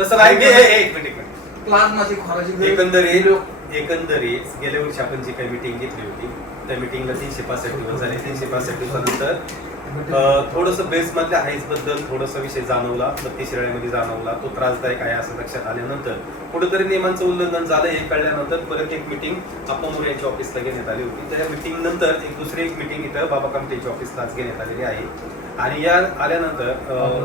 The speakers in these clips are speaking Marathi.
तसं नाही मी- ए- ए- एक मिनिट एक मिनिट. प्लाझ्माची खोराची एकंदरीत एकंदरीत गेल्या वर्षी आपण जी काही मिटिंग घेतली होती त्या मिटिंगला तीनशे पासष्ट दिवस झाले. तीनशे पासष्ट दिवसानंतर थोडस बेस मधल्या हाईसबद्दल थोडस विषय जाणवला बत्तीस शेळ्यामध्ये जाणवला तो त्रासदायक आहे असं लक्षात आल्यानंतर कुठेतरी नियमांचं उल्लंघन झालं हे कळल्यानंतर परत एक मिटिंग अप्पा यांच्या ऑफिसला घेण्यात आली होती. त्या मिटिंग नंतर एक दुसरी एक मिटिंग इथं बाबा कामतेच्या ऑफिसला आज घेण्यात आलेली आहे. आणि या आल्यानंतर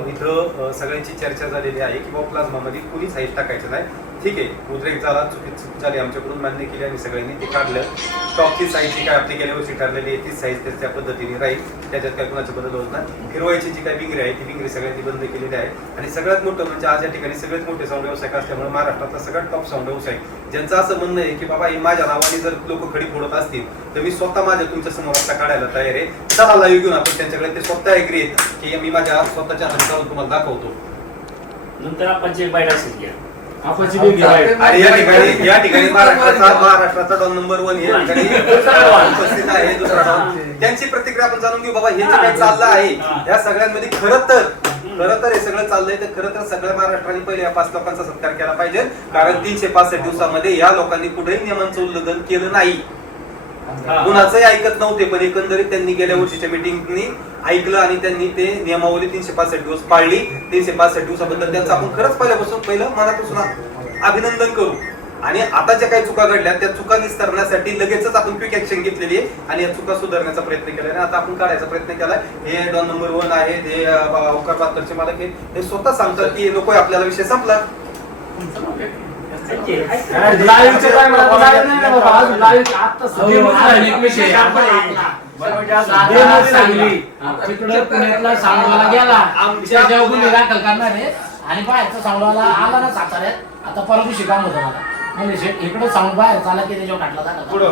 इथं सगळ्यांची चर्चा झालेली आहे की बाबा प्लाझ्मामध्ये कुणीच हाईट टाकायचं नाही. ठीक आहे. उद्रेक झाला चुकी चूक झाली आमच्याकडून मान्य केली आणि सगळ्यांनी ते काढलं. टॉपची साईज जी काय आपली गेल्या वर्षी ठरलेली आहे तीच साईज त्या पद्धतीने राहील. त्याच्यात काय कुणाचे बदल होत नाही. हिरवायची जी काय बिंगरी आहे ती बिंगरी सगळ्यांनी बंद केलेली आहे. आणि सगळ्यात मोठं म्हणजे आज या ठिकाणी सगळ्यात मोठे साऊंड व्यावसायिक असल्यामुळे महाराष्ट्रातला सगळ्यात टॉप साऊंड व्यावसायिक. ज्यांचं असं म्हणणं आहे की बाबा हे माझ्या नावाने जर लोक खडी फोडत असतील तर मी स्वतः माझ्या तुमच्यासमोर आता काढायला तयार आहे. चला लाईव्ह घेऊन आपण त्यांच्याकडे ते स्वतः ऍग्री आहेत की मी माझ्या स्वतःच्या हातावर तुम्हाला दाखवतो. नंतर आपण जे बाहेर असेल घ्या. आहे. आणि या ठिकाणी या ठिकाणी महाराष्ट्राचा महाराष्ट्राचा डॉन नंबर वन ठिकाणी उपस्थित आहे दुसरा डॉन. त्यांची प्रतिक्रिया आपण जाणून घेऊ. बाबा हे जे काही चाललं आहे या सगळ्यांमध्ये खरं तर खरं तर हे सगळं चाललंय तर खरं तर सगळ्या महाराष्ट्राने पहिले या पाच लोकांचा सत्कार केला पाहिजे. कारण तीनशे पासष्ट दिवसामध्ये या लोकांनी कुठेही नियमांचं उल्लंघन केलं नाही. कुणाचंही ऐकत नव्हते पण एकंदरीत त्यांनी गेल्या वर्षीच्या मिटिंगनी ऐकलं आणि त्यांनी ते नियमावली तीनशे पासष्ट दिवस पाळली. तीनशे पासष्ट दिवसाबद्दल त्यांचं आपण खरंच पहिल्यापासून पहिलं मनापासून अभिनंदन करू. आणि आता ज्या काही चुका घडल्या त्या चुका निस्तरण्यासाठी लगेचच आपण क्विक ऍक्शन घेतलेली आहे आणि या चुका सुधारण्याचा प्रयत्न केला आणि आता आपण काढायचा प्रयत्न केला हे डॉन नंबर वन आहे हे अवकार बहात्तरचे मालक हे स्वतः सांगतात की नको आपल्याला विषय संपला. हा तिकडे पुण्यातला सांगवाला गेला. आमच्या आमच्या गुन्हे दाखल करणार आहे आणि बाहेरचा सांगवाला आला ना साताऱ्यात आता परवा दिवशी काम होतं मला. म्हणजे इकडे सांग बाहेर चाला की त्याच्यावर काढला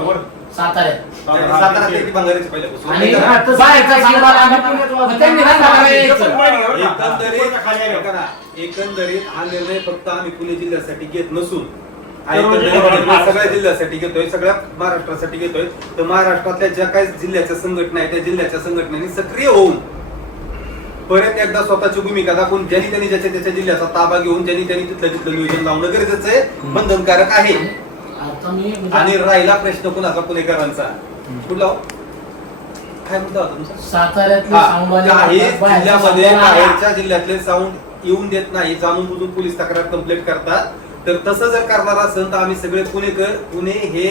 पुढं. साताऱ्यात सातारा ते बंगालीचे पहिल्यापासून. आणि बाहेरचा सांगवाला आम्ही पुण्यात त्यांनी काय करायला यायचं? एकंदरीत हा निर्णय फक्त आम्ही पुणे जिल्ह्यासाठी घेत नसून हा सर्व एकंदरीत जिल्ह्यासाठी निर्णय सगळ्या जिल्ह्यासाठी घेतोय सगळ्या महाराष्ट्रासाठी घेतोय. तर महाराष्ट्रातल्या ज्या काही जिल्ह्याच्या संघटना आहेत त्या जिल्ह्याच्या संघटनांनी सक्रिय होऊन परत एकदा स्वतःची भूमिका दाखवून ज्यांनी त्यांनी ज्याच्या त्याच्या जिल्ह्याचा ताबा घेऊन ज्यांनी त्यांनी तिथलं तिथलं नियोजन लावणं गरजेचं आहे बंधनकारक आहे. आता मी म्हणजे आणि राहिला प्रश्न कुणाचा? पुणेकरांचा. कुठला हो? काय मुद्दा होता तुमचा? साताऱ्यातले हा, काही जिल्ह्यामध्ये. बाहेरच्या जिल्ह्यातले साऊंड येऊन देत नाही. जाणून बुजून पोलीस तक्रार कंप्लीट करतात. तर तसं जर करणार असेल तर आम्ही सगळे पुणेकर पुणे हे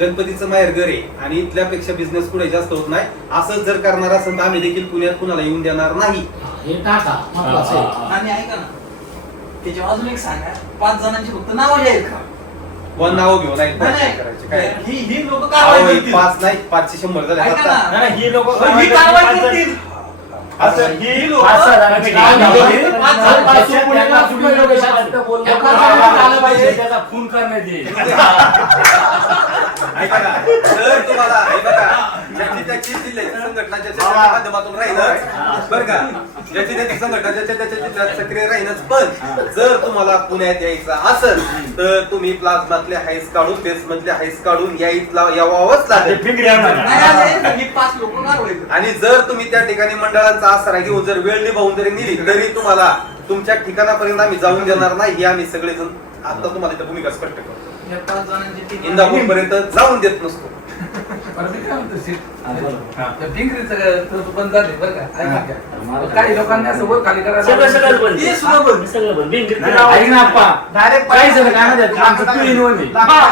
गणपतीचं माहेर घर आहे. आणि इथल्यापेक्षा बिझनेस पुढे जास्त होत नाही. असं जर करणार असेल तर आम्ही देखील पुण्यात कुणाला येऊन देणार नाही. हे टाका. महत्वाचं आहे. आणि ऐका ना त्याच्यावर अजून एक सांगा. पाच जणांची फक्त नाव आहेत का वन नाव घेऊन नाही, काय करायचे काय. ही ही लोक अहो, कारवाई करतील पाच नाही पाचशे शंभर झाले ऐका आता. ना ही लोक ही कारवाई करतील असं ही लोक नावं. पाच पाच. या आलं पाहिजे. त्याचा खून करण्यात येईल ऐका ना, जर तुम्हाला बघा, ज्याची त्याची जिल्ह्याची संघटना ज्याच्या त्याच्या माध्यमातून राहीनच बरं का? ज्याची त्याची संघटना ज्याच्या त्याच्या जिल्ह्यात सक्रिय राहीनच पण जर तुम्हाला पुण्यात यायचं असेल तर तुम्ही प्लाझ्मातले हाईस काढून बेस मधले हाईस काढून यायला यावावंच लागेल. नाही आले, पाच लोक कारवाई करतील आणि जर तुम्ही त्या ठिकाणी मंडळांचा आसरा घेऊन जर वेळ निभावून जरी नेली तरी तुम्हाला तुमच्या ठिकाणापर्यंत आम्ही जाऊन देणार नाही. हे आम्ही सगळेजण आता तुम्हाला इथं भूमिका स्पष्ट करतो. या इंदापूर पर्यंत जाऊन देत नसतो. बरं मी काय म्हणतो सीट. त्या भिंगरीचं तर बंद झाले बरं का? ऐका का? काही लोकांनी असं वर खाली सगळं सगळं करायला बंद. हे सुद्धा बंद. सगळं बंद. बिनजित नाही, नाव- ऐक ना आप्पा. Direct काय झालं काय म्हणतात आमचं टू इन वन इन हा.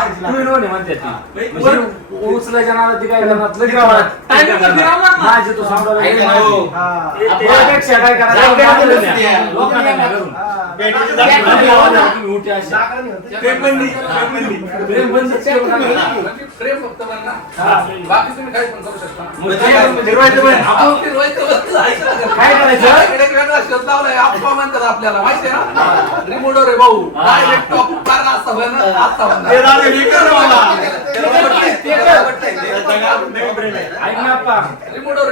ती. म्हणजे उचलायच्या नावात ती काय करणार? लगेच Timing ला फिरवणार ना. माझी तो सांगतो ऐका ना, हो. ते- ते- काय द्या. लोकांना. पेटीचं त्या दाखवून तुम्ही. प्रेम बंद? म्हणजे फक्त हा. बाकी तुम्ही काही पण करू शकता आपण फिरवायचं काय करायचं? वेगळा लावलाय म्हणतात आपल्याला माहिती आहे ना रिमोडर रे भाऊ डायरेक्ट टॉप असता असता ना ऐक ना आप्पा. रिमोडर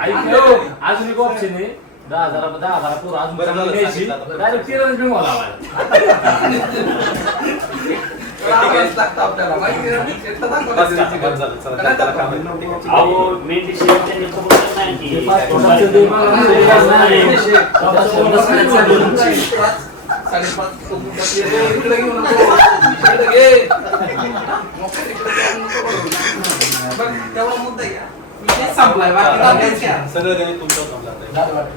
ऐक ना, अजून एक ऑप्शन आहे दहा हजार दहा हजार पोरं अजून चांगली डायरेक्ट तिरंज लावायला गणित तुमचं समजा.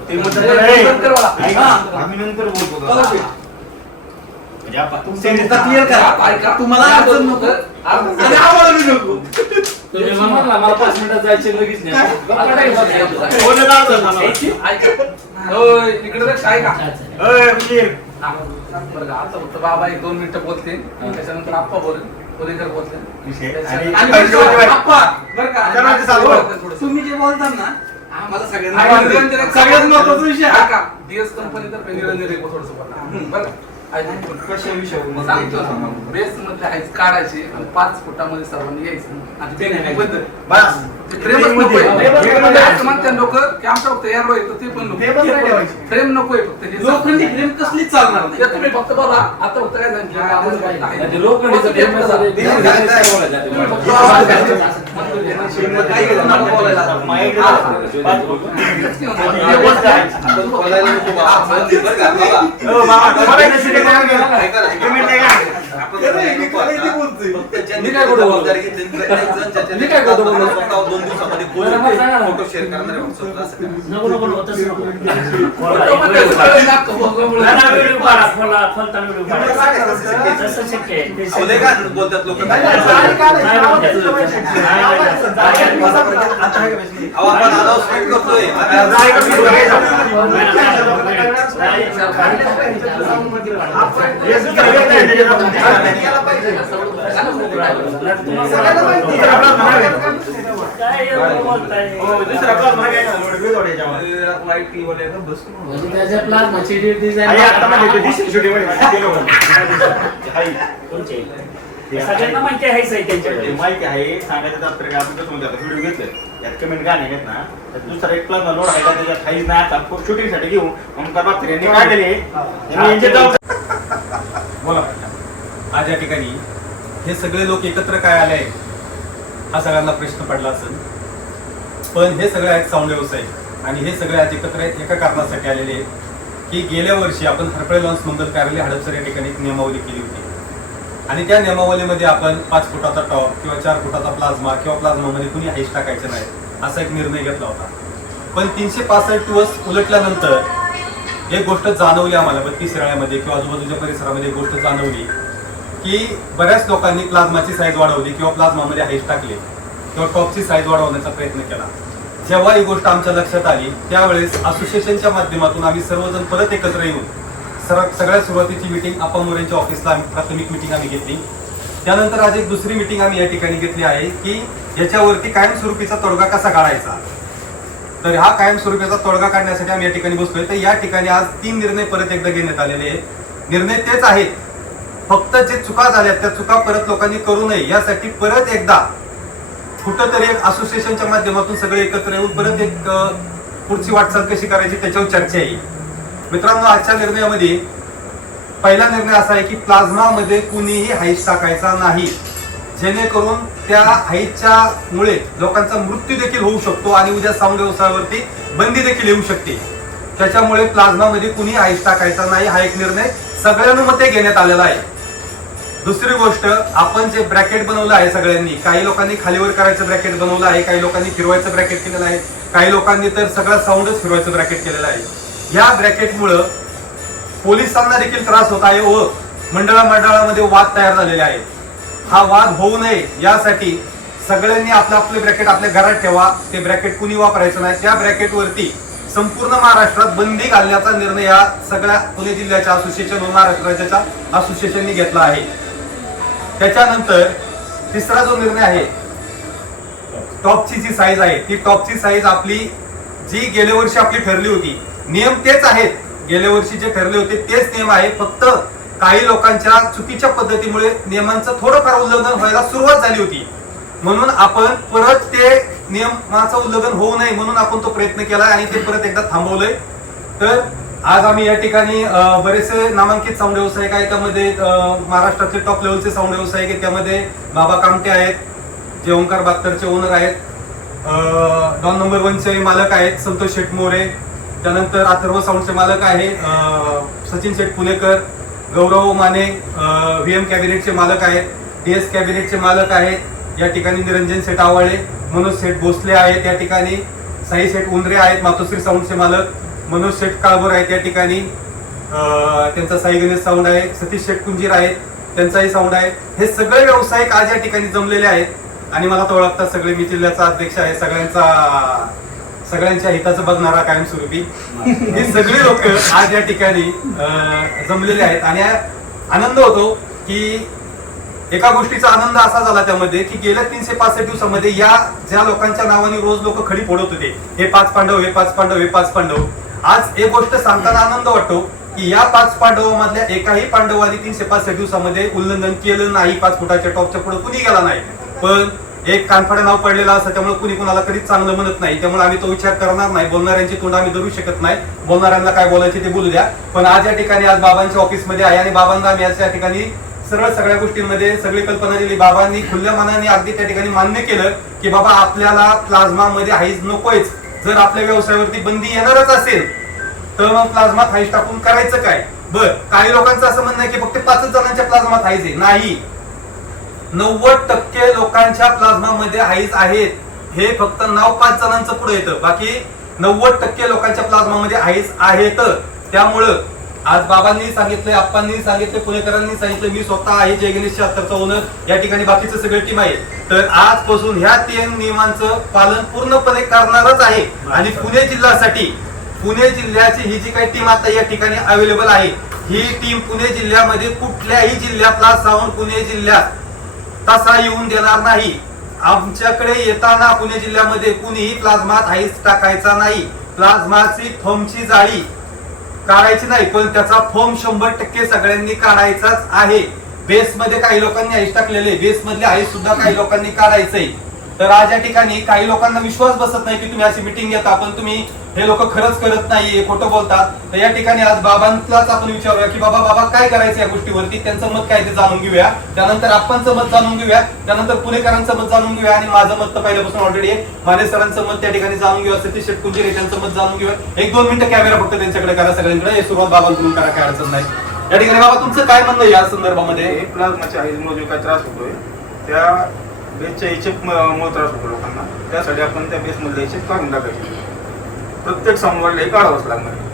ते म्हणतात, ए, "ए, बंद कर मला. ऐका, हा. आम्ही नंतर बोलतो बघू दादा." दे. म्हणजे आपण- तुमचा मुद्दा करा ऐका. तुम्हाला अडचण नको आणि आम्हाला बी नको तुम्ही म्हणला मला पाच मिनिटात जायचे लगेच नाही मला. ऐका. ओय, इकडे बघ, ऐका. "ए, मुलीर, हा. बरं का, आता फक्त बाबा एक दोन मिनिटं बोलते त्याच्यानंतर आप्पा बोलेल पुणेकर बोलते विषय. आणि- आणि पैसे बरं वाटवाय. का, आप्पा, बरं का चला. तुम्ही जे बोलता ना आम्हाला सगळ्यांना आणि कळतंय. निरंजन एक- सगळ्यात महत्त्वाचा विषय हा. ऐका कंपनी तर निरंजन एक थोडंसं बोला बरं का? सांगतो ना, बेस मध्ये आहेच काढायचे आणि पाच फुटामध्ये सर्वांनी यायचं आणि ते नाही बद्दल बस. प्रेमच मध्ये- नकोय मध्ये- हे म्हणजे असं म्हणतात लोक की आमच्या फक्त ते पण. प्रेम नकोय फक्त हे लोखंडी फ्रेम कसलीच चालणार नाही ते तुम्ही फक्त बघा आता फक्त काय सांगितलं हा, लोखंडीचं प्रेम. जबाबदारी घेतली, मी काय दोन दिवसामध्ये ना. फोटो शेअर करणार आहे WhatsApp ला, असं करा. नको नको नको तसं नको. फोटो मध्ये सगळं लागतं, भोगल्यामुळे. ना, ना, व्हिडिओ काढा, खोला, खोलताना व्हिडिओ काढा. सांगा कसं शक्य आहे. तसं शक्य आहे. ते अहो, लय घाण बोलतात लोक नाही बोलतात. नाही बोलतात. अहो आपण करतोय? म्हणजे त्याच्या प्लाझ्माची सगळ्यांना माहिती आहे त्यांच्याकडे माहिती आहे सांगायचं तात्पर्य काय आपण कसं व्हिडिओ घेतलं यात कमेंट गाणे आहेत ना तर दुसरा एक प्लस लोड आहे का त्याच्यात काहीच नाही आता घेऊ यांनी काढलेले बोला. आज या ठिकाणी हे सगळे लोक एकत्र काय आले आहेत? हा सगळ्यांना प्रश्न पडला असेल. पण हे सगळे आहेत साऊंड व्यवसाय. आणि हे सगळे आज एकत्र आहेत एका कारणासाठी आलेले आहेत की गेल्या वर्षी आपण हरपळे लॉन्स मंगल कार्यालय हडपसर या ठिकाणी एक नियमावली केली होती. आणि त्या नियमावलीमध्ये आपण पाच फुटाचा टॉप किंवा चार फुटाचा प्लाझ्मा किंवा प्लाझ्मामध्ये कुणी हाईस टाकायचं नाही असा एक निर्णय घेतला होता. पण तीनशे पासष्ट दिवस उलटल्यानंतर एक गोष्ट जाणवली आम्हाला बत्तीस शिराळ्यामध्ये किंवा आजूबाजूच्या परिसरामध्ये एक गोष्ट जाणवली. की बऱ्याच लोकांनी प्लाझ्माची साईज वाढवली किंवा प्लाझ्मामध्ये हाईस टाकले किंवा टॉपची साईज वाढवण्याचा प्रयत्न केला. जेव्हा ही गोष्ट आमच्या लक्षात आली त्यावेळेस असोसिएशनच्या माध्यमातून आम्ही सर्वजण परत एकत्र येऊन सर सगळ्यात सुरुवातीची मिटिंग अप्पा मोरेंच्या ऑफिसला आम्ही प्राथमिक मिटिंग आम्ही घेतली. त्यानंतर आज एक दुसरी मिटिंग आम्ही या ठिकाणी घेतली आहे की याच्यावरती कायमस्वरूपीचा तोडगा कसा काढायचा? तर हा कायमस्वरूपीचा तोडगा काढण्यासाठी आम्ही या ठिकाणी बसतोय तर या ठिकाणी आज तीन निर्णय परत एकदा घेण्यात आलेले आहेत. निर्णय तेच आहेत फक्त जे चुका झाल्या त्या चुका परत लोकांनी करू नये. यासाठी परत एकदा कुठंतरी एक असोसिएशनच्या माध्यमातून सगळे एकत्र येऊन परत एक पुढची वाटचाल कशी करायची त्याच्यावर चर्चा येईल. मित्रांनो आजच्या निर्णयामध्ये पहिला निर्णय असा आहे की प्लाझ्मामध्ये कुणीही हाईट टाकायचा नाही. जेणेकरून त्या हाईटच्या मुळे लोकांचा मृत्यू देखील होऊ शकतो आणि उद्या साऊंड व्यवसायावरती बंदी देखील येऊ शकते. त्याच्यामुळे प्लाझ्मामध्ये कुणी हाईट टाकायचा नाही हा एक निर्णय सगळ्यांमध्ये घेण्यात आलेला आहे. दुसरी गोष्ट आपण जे ब्रॅकेट बनवलं आहे सगळ्यांनी काही लोकांनी खालीवर करायचं ब्रॅकेट बनवलं आहे काही लोकांनी फिरवायचं ब्रॅकेट केलेलं आहे काही लोकांनी तर सगळं साऊंडच फिरवायचं ब्रॅकेट केलेलं आहे. या ब्रॅकेटमुळं पोलिसांना देखील त्रास होत आहे व मंडळा मंडळामध्ये वाद तयार झालेले आहेत. हा वाद होऊ नये यासाठी सगळ्यांनी आपलं आपले ब्रॅकेट आपल्या घरात ठेवा ते ब्रॅकेट कुणी वापरायचं नाही. त्या ब्रॅकेटवरती संपूर्ण महाराष्ट्रात बंदी घालण्याचा निर्णय या सगळ्या पुणे जिल्ह्याच्या असोसिएशन व महाराष्ट्र राज्याच्या असोसिएशननी घेतला आहे. त्याच्यानंतर तिसरा जो निर्णय आहे टॉपची जी साईज आहे ती टॉपची साईज आपली जी गेल्या वर्षी आपली ठरली होती नियम तेच आहेत. गेल्या वर्षी जे ठरले होते तेच नियम आहे फक्त काही लोकांच्या चुकीच्या पद्धतीमुळे नियमांचं थोडंफार उल्लंघन व्हायला सुरुवात झाली होती. म्हणून आपण परत ते नियमाचं उल्लंघन होऊ नये म्हणून आपण तो प्रयत्न केला आणि ते परत एकदा थांबवलंय. तर आज आम्ही या ठिकाणी बरेचसे नामांकित साऊंड व्यावसायिक आहेत. त्यामध्ये महाराष्ट्राचे महाराष्ट्रातले टॉप लेवलचे साऊंड व्यावसायिक आहेत. त्यामध्ये बाबा कामटे आहेत जे ओंकार बागतरचे ओनर आहेत. डॉन नंबर वनचे मालक आहेत संतोष शेठ मोरे. त्यानंतर अथर्व साऊंडचे मालक आहे सचिन शेठ पुणेकर. गौरव माने व्ही एम कॅबिनेटचे मालक आहेत. डी एस कॅबिनेटचे मालक आहेत. या ठिकाणी निरंजन शेठ आवाळे मनोज शेठ भोसले आहेत या ठिकाणी. साई शेठ उंदरे आहेत मातोश्री साऊंडचे मालक. मनोज शेठ काळभोर आहेत या ठिकाणी. त्यांचा साई गणेश साऊंड आहे सतीश शेठ कुंजीर आहेत त्यांचाही साऊंड आहे. हे सगळे व्यावसायिक आज या ठिकाणी जमलेले आहेत. आणि मला तो ओळखतात सगळे मी जिल्ह्याचा अध्यक्ष आहे सगळ्यांचा सगळ्यांच्या हिताचं बघणारा कायमस्वरूपी. हे सगळे लोक आज या ठिकाणी जमलेले आहेत. आणि आनंद होतो की एका गोष्टीचा आनंद असा झाला त्यामध्ये की गेल्या तीनशे पासष्ट दिवसामध्ये या ज्या लोकांच्या नावाने रोज लोक खडी फोडत होते हे पाच पांडव हे पाच पांडव हे पाच पांडव आज एक गोष्ट सांगताना आनंद वाटतो की या पाच पांडवांमधल्या एकाही पांडवाने तीनशे पासष्ट दिवसामध्ये उल्लंघन केलं नाही पाच फुटाच्या टॉपच्या पुढे कुणी गेला नाही. पण एक कानफाडं नाव पडलेलं असतं त्यामुळे कुणी कुणाला कधीच चांगलं म्हणत नाही. त्यामुळे आम्ही तो विचार करणार नाही. बोलणाऱ्यांची तोंड आम्ही धरू शकत नाही. बोलणाऱ्यांना काय बोलायचे ते बोलू द्या. पण आज या ठिकाणी आज बाबांच्या ऑफिसमध्ये आहे आणि बाबांना आम्ही आज या ठिकाणी सरळ सगळ्या गोष्टींमध्ये सगळी कल्पना दिली. बाबांनी खुल्या मनाने अगदी त्या ठिकाणी मान्य केलं की बाबा आपल्याला प्लाझ्मा मध्ये हाईज नकोयच. जर आपल्या व्यवसायावरती बंदी येणारच असेल तर मग प्लाझ्मा थाईज टाकून करायचं काय? बर काही लोकांचं असं म्हणणं आहे की फक्त पाचच जणांच्या प्लाझ्मा थाईज आहे. नाही. नव्वद टक्के लोकांच्या प्लाझ्मा मध्ये हाईज आहेत. हे फक्त नाव पाच जणांचं पुढे येतं. बाकी नव्वद टक्के लोकांच्या प्लाझ्मा मध्ये हाईज आहेत. त्यामुळं आज बाबांनी सांगितलं आप्पांनी सांगितलं पुणेकरांनी सांगितलं मी स्वतः आहे जय गणेश शहात्तरचा ओनर या ठिकाणी बाकीचं सगळं टीम आहे. तर आजपासून ह्या तीन नियमांचं पालन पूर्णपणे करणारच आहे. आणि पुणे जिल्ह्यासाठी पुणे जिल्ह्याची ही जी काही टीम आता या ठिकाणी अवेलेबल आहे ही टीम पुणे जिल्ह्यामध्ये कुठल्याही जिल्ह्यातला साऊंड पुणे जिल्ह्यात तसा येऊन देणार नाही. आमच्याकडे येताना पुणे जिल्ह्यामध्ये कुणीही प्लाझ्मा हाईस टाकायचा नाही. प्लाझ्माची फोमची जाळी काढायची नाही पण त्याचा फॉर्म शंभर टक्के सगळ्यांनी काढायचाच आहे. बेस मध्ये काही लोकांनी आईस टाकलेले बेस मधले आईस सुद्धा काही लोकांनी काढायचंय. तर आज या ठिकाणी काही लोकांना विश्वास बसत नाही की तुम्ही अशी मिटिंग घेता पण तुम्ही हे लोक खरंच करत नाहीये खोटं बोलतात. तर या ठिकाणी आज बाबांचाच आपण विचारूया की बाबा बाबा काय करायचं या गोष्टीवरती? त्यांचं मत काय ते जाणून घेऊया. त्यानंतर आपणचं मत जाणून घेऊया. त्यानंतर पुणेकरांचं मत जाणून घेऊया आणि माझं मत तर पहिल्यापासून ऑलरेडी आहे. माने सरांचं मत त्या ठिकाणी जाणून घेऊया. सतीश शेटकुंजी त्यांचं मत जाणून घेऊया. एक दोन मिनिटं कॅमेरा फक्त त्यांच्याकडे करा सगळ्यांकडे. हे सुरुवात बाबांकडून करा काय अडचण नाही. या ठिकाणी बाबा तुमचं काय म्हणणं या संदर्भामध्ये? हे प्लाझ्माच्या आईजमुळे जो काय त्रास होतोय. त्या बेसच्या याचे मुळे त्रास होतो लोकांना. त्यासाठी आपण त्या बेसमधल्या याचे काढून टाकायचे. प्रत्येक साऊंडवाडीला हे काढावंच लागणार आहे.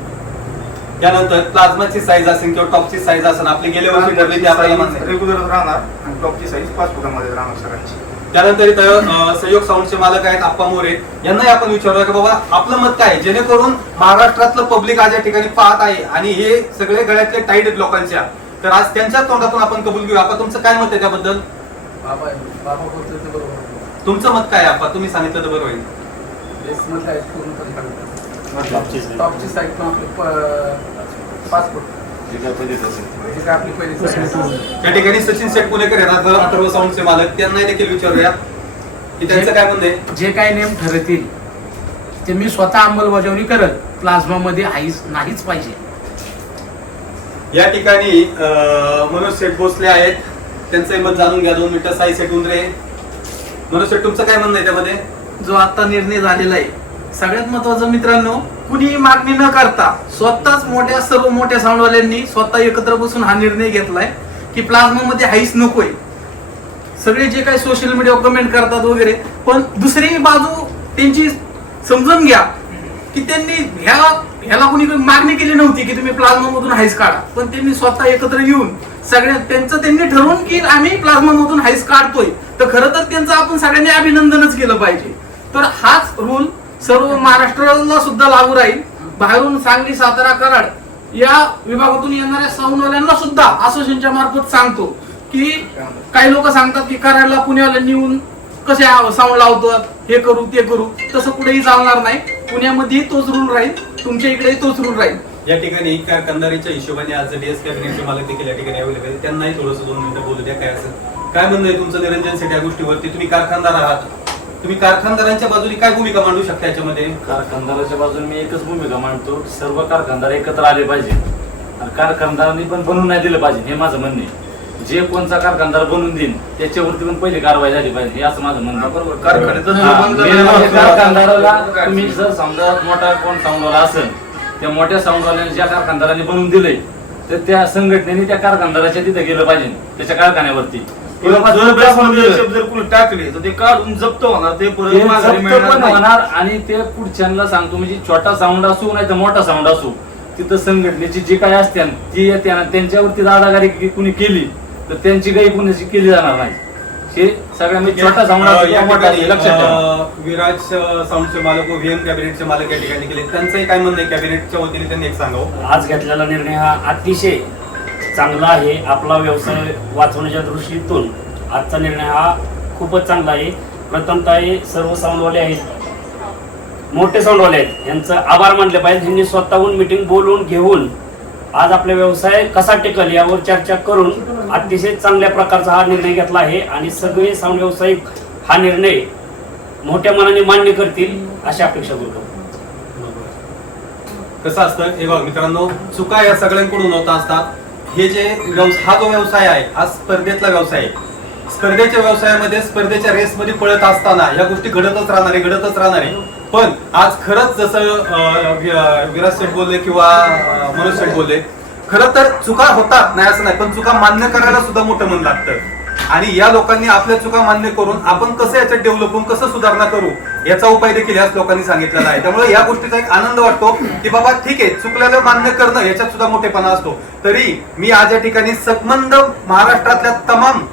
त्यानंतर प्लाझ्माची साईज असेल किंवा टॉपची साईज असेल आपली गेल्या वर्षी ठरली ती आपल्याला मान्य आहे. राहणार आणि टॉपची साईज पाच फुटामध्ये राहणार सगळ्यांची त्यानंतर इथं अं, सहयोग साऊंडचे मालक आहेत आप्पा मोरे यांनाही आपण विचारूया की बाबा आपलं मत काय आहे? जेणेकरून महाराष्ट्रातलं पब्लिक आज या ठिकाणी पाहत आहे आणि हे सगळे गळ्यातले टाईट आहेत लोकांच्या तर आज त्यांच्या तोंडातून आपण कबूल घेऊ आपा तुमचं काय मत आहे त्याबद्दल बाबा. बाबा बोलतोय ते बरोबर आहे. तुमचं मत काय आहे आपा तुम्ही सांगितलं तर बरं होईल काढतात. टॉपची आपली जी काय आपली पहिली. या ठिकाणी सचिन शेठ पुणेकर आहेत आता अथर्व साऊंडचे मालक त्यांनाही देखील विचारूया की त्यांचं काय म्हणणं आहे जे काही नियम ठरतील ते मी स्वतः अंमलबजावणी करत प्लाझ्मा मध्ये आईस नाहीच पाहिजे या ठिकाणी मनोज शेठ भोसले आहेत त्यांचंही मत जाणून घ्या दोन मिनिटं साई शेठ उंदरे मनोज शेठ तुमचं काय म्हणणं आहे त्यामध्ये जो आता निर्णय झालेला आहे सगळ्यात महत्वाचं मित्रांनो कुणीही मागणी न करता स्वतःच मोठ्या सर्व मोठ्या साऊंडवाल्यांनी स्वतः एकत्र बसून हा निर्णय घेतलाय की प्लाझ्मा मध्ये हाईस नकोय. सगळे जे काही सोशल मीडियावर कमेंट करतात वगैरे पण दुसरी बाजू त्यांची समजून घ्या की त्यांनी ह्या ह्याला कुणी मागणी केली नव्हती की तुम्ही प्लाझ्मा मधून हाईस काढा. पण त्यांनी स्वतः एकत्र येऊन सगळ्या त्यांचं त्यांनी ठरवून की आम्ही प्लाझ्मा मधून हाईस काढतोय. तर खरं तर त्यांचं आपण सगळ्यांनी अभिनंदनच केलं पाहिजे. तर हाच रूल सर्व महाराष्ट्राला सुद्धा लागू राहील. बाहेरून सांगली सातारा कराड या विभागातून येणाऱ्या सौनवाल्यांना सुद्धा असोसिएशनच्या मार्फत सांगतो की काही लोक सांगतात की कराडला पुण्यावाल्यांनी येऊन कसे साऊंड लावतात हे करू ते करू. तसं कुठेही चालणार नाही. पुण्यामध्येही तोच रूल राहील. तुमच्या इकडेही तोच रूल राहील. या ठिकाणी कारखानदारीच्या हिशोबाने आज डीएस कॅबिनेटचे मालक देखील या ठिकाणी अवेलेबल आहेत त्यांनाही थोडंसं दोन मिनिटं बोलू द्या काय असेल. काय म्हणणं आहे तुमचं निरंजन सेठ या गोष्टीवरती? तुम्ही कारखानदार आहात. तुम्ही कारखानदारांच्या बाजूने काय भूमिका मांडू शकता याच्यामध्ये? कारखानदाराच्या बाजूने मी एकच भूमिका मांडतो सर्व कारखानदार एकत्र आले पाहिजे. आणि कारखानदारांनी पण बनवून नाही दिलं पाहिजे हे माझं म्हणणे. जे कोणचा कारखानदार बनवून देईन त्याच्यावरती पण पहिली कारवाई झाली पाहिजे हे असं माझं म्हणणं. बरोबर. कारखानदाराला तुम्ही जर समजा मोठा कोण साऊंडवाला असेल त्या मोठ्या साऊंडवाल्याने ज्या कारखानदाराने बनवून दिलंय तर त्या संघटनेने त्या कारखानदाराच्या तिथे गेलं पाहिजे त्याच्या कारखान्यावरती. जर बाबा जर तुमच्या बेसमध्ये मध्ये- शब्द जर कोणी टाकले तर ते काढून जप्त होणार ते परत ते माघारी जप्त मिळणार पण नाही. होणार आणि ते पुढच्यांना सांगतो म्हणजे छोटा साऊंड असू नाही तर मोठा साऊंड असू तिथं संघटनेची जी काय असते ती येते ना त्यांच्यावरती दादागारी की कुणी केली तर त्यांची गाई कुणाची केली जाणार नाही. हे सगळ्या म्हणजे छोटा साऊंड असू अं, किंवा या मोठा असू, ठिकाणी, लक्षात ठेवा. अं, विराज अं, साऊंडचे मालक व व्हीएम कॅबिनेटचे मालक या ठिकाणी गेले. त्यांचंही काय म्हणणं आहे? कॅबिनेटच्या वतीने त्यांनी एक सांगावं. आज घेतलेला निर्णय हा अतिशय चांगला आहे. आपला व्यवसाय वाचवण्याच्या दृष्टीतून आजचा निर्णय हा खूपच चांगला आहे. प्रथमतः हे सर्व साऊंडवाले आहेत. मोठे साऊंडवाले आहेत. यांचं आभार मानले पाहिजे. यांनी स्वतःहून मिटिंग बोलवून घेऊन आज आपला व्यवसाय कसा टिकल यावर चर्चा करून अतिशय चांगल्या प्रकारचा हा निर्णय घेतला आहे. आणि सगळे साऊंड व्यावसायिक हा निर्णय मोठ्या मनाने मान्य करतील अशी अपेक्षा करतो. कसं असतं? हे बघ मित्रांनो चुका या सगळ्यांकडून होत असतात. हे जे व्यवसाय हा जो व्यवसाय आहे हा स्पर्धेतला व्यवसाय आहे. स्पर्धेच्या व्यवसायामध्ये स्पर्धेच्या रेसमध्ये पळत असताना या गोष्टी घडतच राहणार आहे घडतच राहणार आहे. पण आज खरंच जसं विराज शेठ बोलले किंवा मनोज शेठ बोलले खरं तर चुका होतात नाही असं नाही पण चुका मान्य करायला सुद्धा मोठं मन लागतं. आणि या लोकांनी आपल्या चुका मान्य करून आपण कसं याच्यात डेव्हलप होऊन कसं सुधारणा करू याचा उपाय देखील याच लोकांनी सांगितलेला आहे. त्यामुळे या गोष्टीचा एक आनंद वाटतो की बाबा ठीक आहे चुकल्याला मान्य करणं याच्यात सुद्धा मोठेपणा असतो. तरी मी आज या ठिकाणी संबंध महाराष्ट्रातल्या तमाम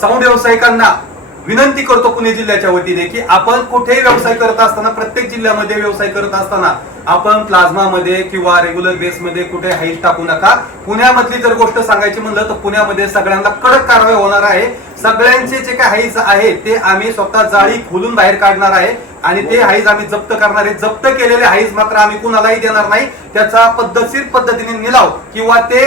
साऊंड व्यावसायिकांना विनंती करतो पुणे जिल्ह्याच्या वतीने की आपण कुठेही व्यवसाय करत असताना प्रत्येक जिल्ह्यामध्ये व्यवसाय करत असताना आपण प्लाझ्मामध्ये किंवा रेग्युलर बेसमध्ये कुठे हाईट टाकू नका. पुण्यामधली जर गोष्ट सांगायची म्हणलं तर पुण्यामध्ये सगळ्यांना कडक कारवाई होणार आहे. सगळ्यांचे जे काही हाईज आहे ते आम्ही स्वतः जाळी खोलून बाहेर काढणार आहे आणि ते हाईज आम्ही जप्त करणार आहे. जप्त केलेले हाईज मात्र आम्ही कुणालाही देणार नाही. त्याचा पद्धतशीर पद्धतीने निलाव किंवा ते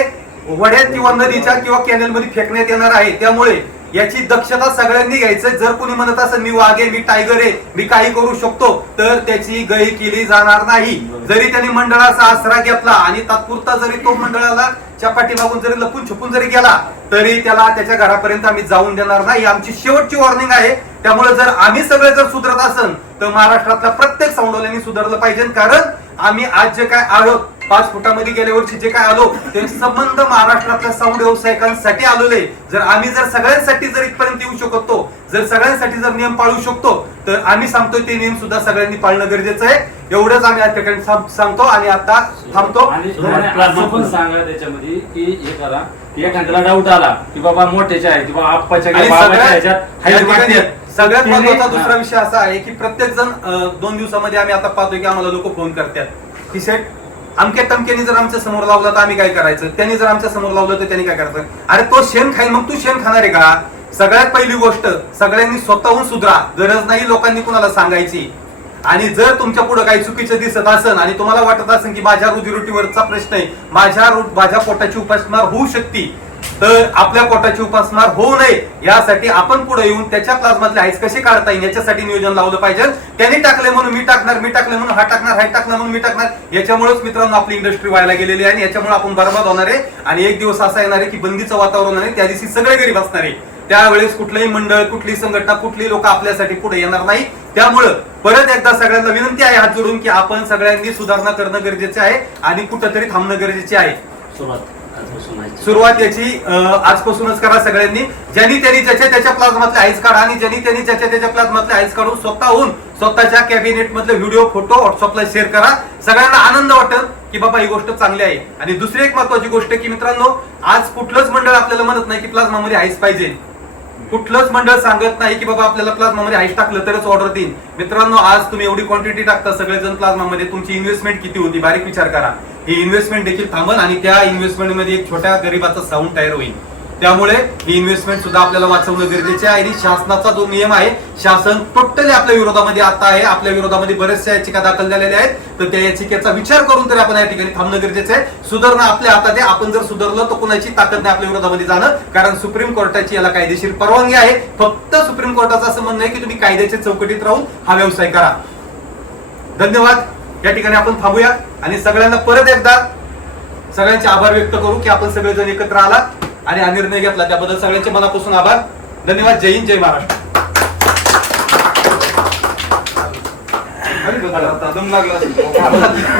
वड्यात किंवा नदीच्या किंवा कॅनेल मध्ये फेकण्यात येणार आहे. त्यामुळे याची दक्षता सगळ्यांनी घ्यायचं. जर कोणी म्हणत असेल मी वाघ आहे मी टायगर आहे मी काही करू शकतो तर त्याची गळी केली जाणार नाही. जरी त्यांनी मंडळाचा आसरा घेतला आणि तात्पुरता जरी तो मंडळाला चपाटी मागून जरी लपून छुपून जरी गेला तरी त्याला त्याच्या घरापर्यंत आम्ही जाऊन देणार नाही. आमची शेवटची वॉर्निंग आहे. त्यामुळे जर आम्ही सगळे जर सुधरत असन तर महाराष्ट्रातल्या प्रत्येक साऊंडवाल्यांनी सुधारलं पाहिजे. कारण आम्ही आज जे काय आहोत पाच फुटामध्ये गेल्या वर्षी जे काय आलो ते संबंध महाराष्ट्रातल्या साऊंड व्यावसायिकांसाठी आलेले. जर आम्ही जर सगळ्यांसाठी जर इथपर्यंत येऊ शकतो जर सगळ्यांसाठी जर नियम पाळू शकतो तर आम्ही सांगतोय ते नियम सुद्धा सगळ्यांनी पाळणं गरजेचं आहे. एवढंच आम्ही या ठिकाणी सांग- सांगतो आणि आता थांबतो. पण. सांगा त्याच्यामध्ये की हे करा एखाद्याला डाऊट आला की बाबा मोठ्याच्या आहे किंवा आप्पाच्या सगळ्यात महत्त्वाचा दुसरा. विषय असा आहे की प्रत्येक जण दोन दिवसामध्ये आम्ही आता पाहतोय की आम्हाला लोक फोन करतात. की सेट अमक्या टमक्याने जर आमच्यासमोर लावला तर आम्ही काय करायचं? त्यांनी जर आमच्यासमोर लावलं तर त्यांनी काय करायचं? अरे तो शेण खाईल मग तू शेण खाणार आहे का? सगळ्यात पहिली गोष्ट सगळ्यांनी स्वतःहून सुधरा. गरज नाही लोकांनी कुणाला सांगायची. आणि जर तुमच्यापुढे काही चुकीचं दिसत असेल आणि तुम्हाला वाटत असेल की माझ्या रोजीरोटीवरचा प्रश्न आहे माझ्या माझ्या पोटाची उपासमार होऊ शकते तर आपल्या पोटाची उपासमार होऊ नये यासाठी आपण पुढे येऊन त्याच्या प्लाझ्मातले आईस कसे काढता येईल याच्यासाठी नियोजन लावलं पाहिजे. त्यांनी टाकले म्हणून मी टाकणार मी टाकले म्हणून हा टाकणार हा टाकणार म्हणून मी टाकणार. याच्यामुळेच मित्रांनो आपली इंडस्ट्री व्हायला गेलेली आहे आणि याच्यामुळे आपण बरबाद होणार आहे. आणि एक दिवस असा येणार आहे की बंदीचं वातावरण आहे त्या दिवशी सगळे गरीब असणार आहे. त्यावेळेस कुठलंही मंडळ कुठली संघटना कुठली लोक आपल्यासाठी पुढे येणार नाही. त्यामुळं परत एकदा सगळ्यांना विनंती आहे हात जोडून की आपण सगळ्यांनी सुधारणा करणं गरजेचे आहे आणि कुठंतरी थांबणं गरजेचे आहे. सुरुवात याची आजपासूनच करा सगळ्यांनी. ज्यांनी त्यांनी ज्याच्या त्याच्या प्लाझ्मातले आईस काढा आणि ज्यांनी त्यांनी ज्याच्या त्याच्या प्लाझ्मातले आईस काढून स्वतःहून स्वतःच्या कॅबिनेट मधले व्हिडिओ फोटो व्हॉट्सअपला शेअर करा. सगळ्यांना आनंद वाटेल की बाबा ही गोष्ट चांगली आहे. आणि दुसरी एक महत्वाची गोष्ट की मित्रांनो आज कुठलंच मंडळ आपल्याला म्हणत नाही की प्लाझ्मामध्ये आईस पाहिजे. कुठलंच मंडळ सांगत नाही की बाबा आपल्याला प्लाझ्मा मध्ये आईस टाकलं तरच ऑर्डर देईन. मित्रांनो आज तुम्ही एवढी क्वांटिटी टाकता सगळेजण प्लाझ्मा मध्ये तुमची इन्व्हेस्टमेंट किती होती? बारीक विचार करा. ही इन्व्हेस्टमेंट देखील थांबल आणि त्या इन्व्हेस्टमेंटमध्ये एक छोट्या गरीबाचा साऊंड तयार होईल. त्यामुळे ही इन्व्हेस्टमेंट सुद्धा आपल्याला वाचवणं गरजेचे आहे आणि शासनाचा जो नियम आहे शासन टोटली आपल्या विरोधामध्ये आता आहे. आपल्या विरोधामध्ये बऱ्याचशा याचिका दाखल झालेल्या आहेत. तर त्या याचिकेचा विचार करून तरी आपण या ठिकाणी थांबणं गरजेचं आहे. सुधारणा आपल्या हातात आहे. आपण जर सुधारलं तर कुणाची ताकद नाही आपल्या विरोधामध्ये जाणं. कारण सुप्रीम कोर्टाची याला कायदेशीर परवानगी आहे. फक्त सुप्रीम कोर्टाचं असं म्हणणं आहे की तुम्ही कायद्याच्या चौकटीत राहून हा व्यवसाय करा. धन्यवाद. या ठिकाणी आपण थांबूया आणि सगळ्यांना परत एकदा सगळ्यांचे आभार व्यक्त करू की आपण सगळेजण एकत्र आला आणि हा निर्णय घेतला. त्याबद्दल सगळ्यांचे मनापासून आभार. धन्यवाद. जय हिंद जय महाराष्ट्र. दम लागला.